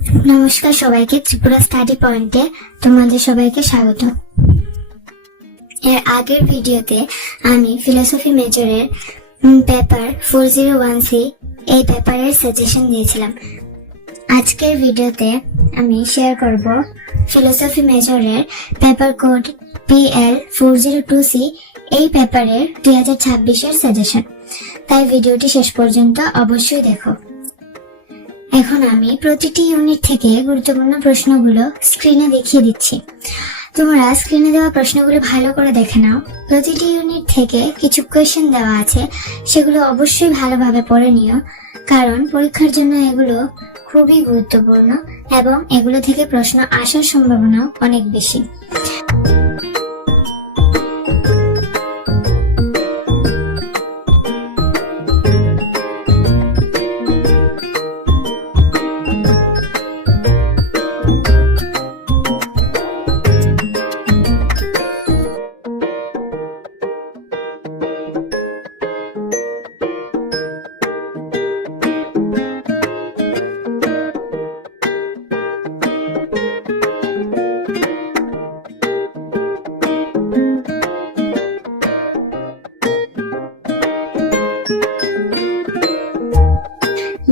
নমস্কার সবাইকে, ত্রিপুরা স্টাডি পয়েন্টে তোমাদের সবাইকে স্বাগত। এর আগের ভিডিওতে আমি ফিলোসফি মেজরের পেপার 401C এই পেপারের সাজেশন দিয়েছিলাম। আজকের ভিডিওতে আমি শেয়ার করব ফিলোসফি মেজরের পেপার কোড PL 402C এই পেপারের 2026-এর সাজেশন। তাই ভিডিওটি শেষ পর্যন্ত অবশ্যই দেখো। এখন আমি প্রতিটি ইউনিট থেকে গুরুত্বপূর্ণ প্রশ্নগুলো স্ক্রিনে দেখিয়ে দিচ্ছি। তোমরা স্ক্রিনে দেওয়া প্রশ্নগুলো ভালো করে দেখে নাও। প্রতিটি ইউনিট থেকে কিছু কোয়েশ্চেন দেওয়া আছে, সেগুলো অবশ্যই ভালোভাবে পড়ে নিও, কারণ পরীক্ষার জন্য এগুলো খুবই গুরুত্বপূর্ণ এবং এগুলো থেকে প্রশ্ন আসার সম্ভাবনাও অনেক বেশি।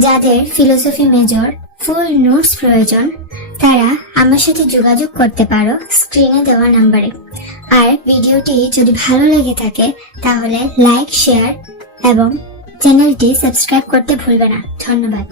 যাদের ফিলোসফি মেজর ফুল নোটস প্রয়োজন তারা আমার সাথে যোগাযোগ করতে পারো স্ক্রিনে দেওয়া নাম্বারে। আর ভিডিওটি যদি ভালো লেগে থাকে তাহলে লাইক, শেয়ার এবং চ্যানেলটি সাবস্ক্রাইব করতে ভুলবে না। ধন্যবাদ।